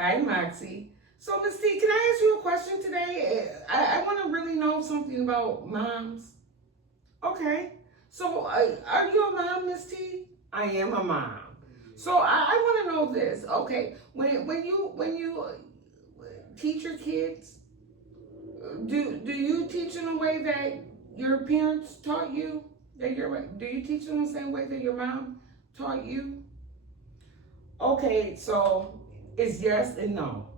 Hi, Moxie. So, Miss T, can I ask you a question today? I want to really know something about moms. Okay. So, are you a mom, Miss T? I am a mom. So, I want to know this. Okay, when you teach your kids, do you teach in a way that your parents taught you? Do you teach them the same way that your mom taught you? Okay, so it's yes and no.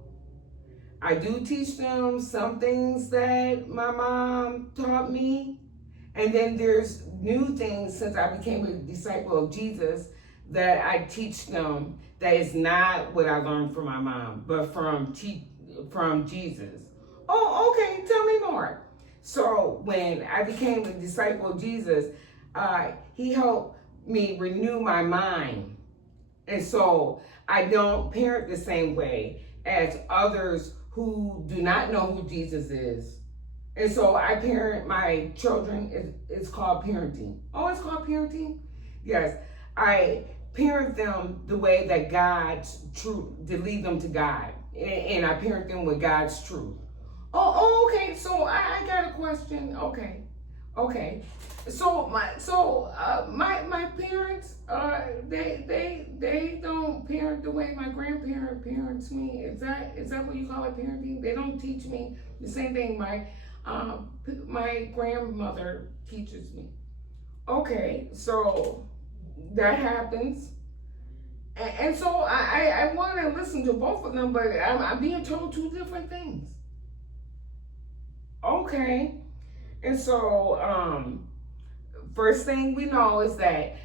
I do teach them some things that my mom taught me. And then there's new things since I became a disciple of Jesus that I teach them that is not what I learned from my mom, but from Jesus. Oh, okay, tell me more. So when I became a disciple of Jesus, he helped me renew my mind. And so I don't parent the same way as others who do not know who Jesus is. And so I parent my children. It's called parenting. Oh, it's called parenting? Yes. I parent them the way that God's truth, to lead them to God. And I parent them with God's truth. Okay. So I got a question. Okay. So my parents they don't parent the way my grandparent parents me. Is that what you call it, parenting? They don't teach me the same thing my grandmother teaches me. Okay, so that happens. And so I want to listen to both of them, but I'm being told two different things. Okay. And so first thing we know is that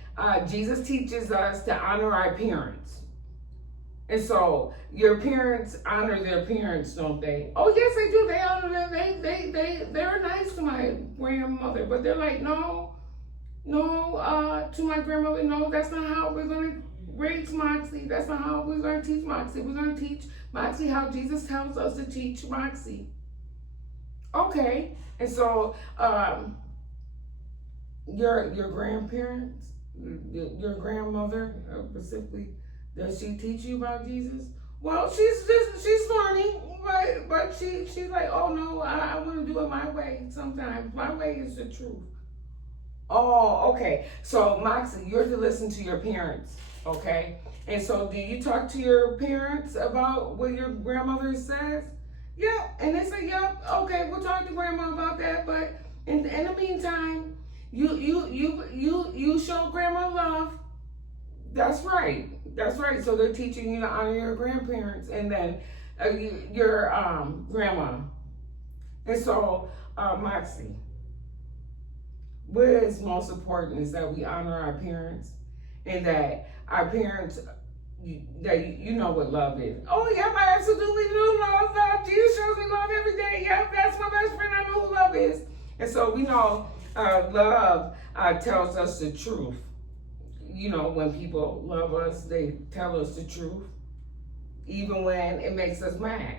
Jesus teaches us to honor our parents. And so your parents honor their parents, don't they? Oh yes, they do. They honor them. They're nice to my grandmother, but they're like, no, to my grandmother, no, that's not how we're gonna raise Moxie. That's not how we're gonna teach Moxie. We're gonna teach Moxie how Jesus tells us to teach Moxie. Okay. And so your grandparents, your grandmother specifically, does she teach you about Jesus? Well, she's learning, but she's like, oh no, I want to do it my way. Sometimes my way is the truth. Oh, okay. So Moxie, you're to listen to your parents, okay? And so do you talk to your parents about what your grandmother says? Yep. And they say, yep, okay, we'll talk to grandma about that. But in the meantime, you show grandma love. That's right. That's right. So they're teaching you to honor your grandparents and then your grandma. And so, Moxie, what is most important is that we honor our parents and that our parents, that you know what love is. Oh, yep, I absolutely do love. Jesus shows me love every day. Yep, that's my best friend. I know who love is. And so we know love tells us the truth. You know, when people love us, they tell us the truth, even when it makes us mad.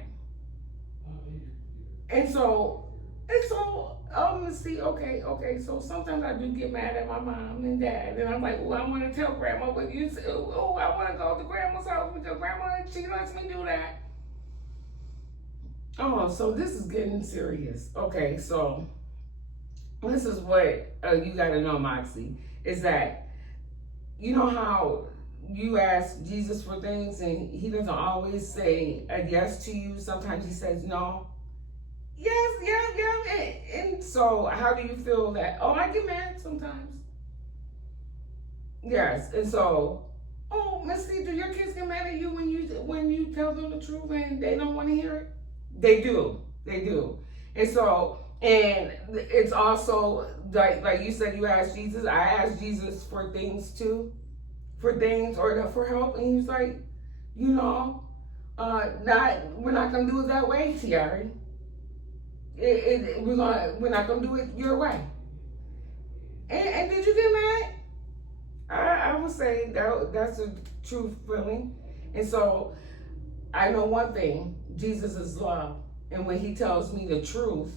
And so, see, okay. So sometimes I do get mad at my mom and dad, and I'm like, oh, I want to tell grandma what you said. Oh, I want to go to grandma's house because grandma, she lets me do that. Oh, so this is getting serious. Okay, so this is what you got to know, Moxie, is that you know how you ask Jesus for things and he doesn't always say a yes to you. Sometimes he says no. Yes, yeah. And so how do you feel that? Oh, I get mad sometimes. Yes, and so, oh, Missy, do your kids get mad at you when you tell them the truth and they don't want to hear it? They do. And so, and it's also like you said, you asked Jesus. I asked Jesus for things too, for things or for help, and he's like, we're not gonna do it that way, Tiari. We're not gonna do it your way. And did you get mad? I would say that's a true feeling. And so I know one thing: Jesus is love, and when He tells me the truth,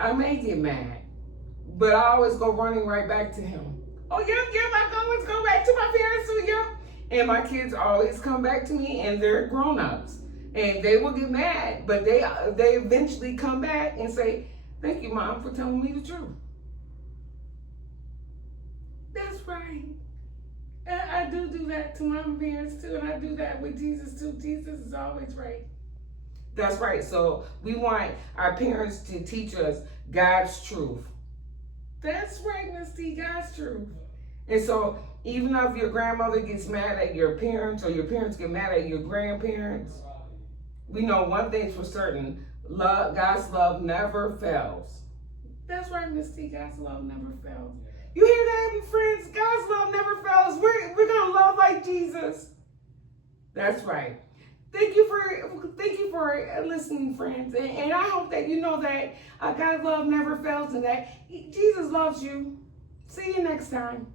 I may get mad, but I always go running right back to Him. Oh, yep, I always go back to my parents, so yep. And my kids always come back to me, and they're grown-ups. And they will get mad, but they eventually come back and say, thank you, Mom, for telling me the truth. That's right. And I do that to my parents too, and I do that with Jesus too. Jesus is always right. That's right. So we want our parents to teach us God's truth. That's right, Miss T, God's truth. And so even if your grandmother gets mad at your parents or your parents get mad at your grandparents, we know one thing's for certain: God's love never fails. That's right, Miss T, God's love never fails. You hear that, friends? God's love never fails. We're gonna love like Jesus. That's right. Thank you for listening, friends. And I hope that you know that God's love never fails and that Jesus loves you. See you next time.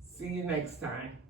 See you next time.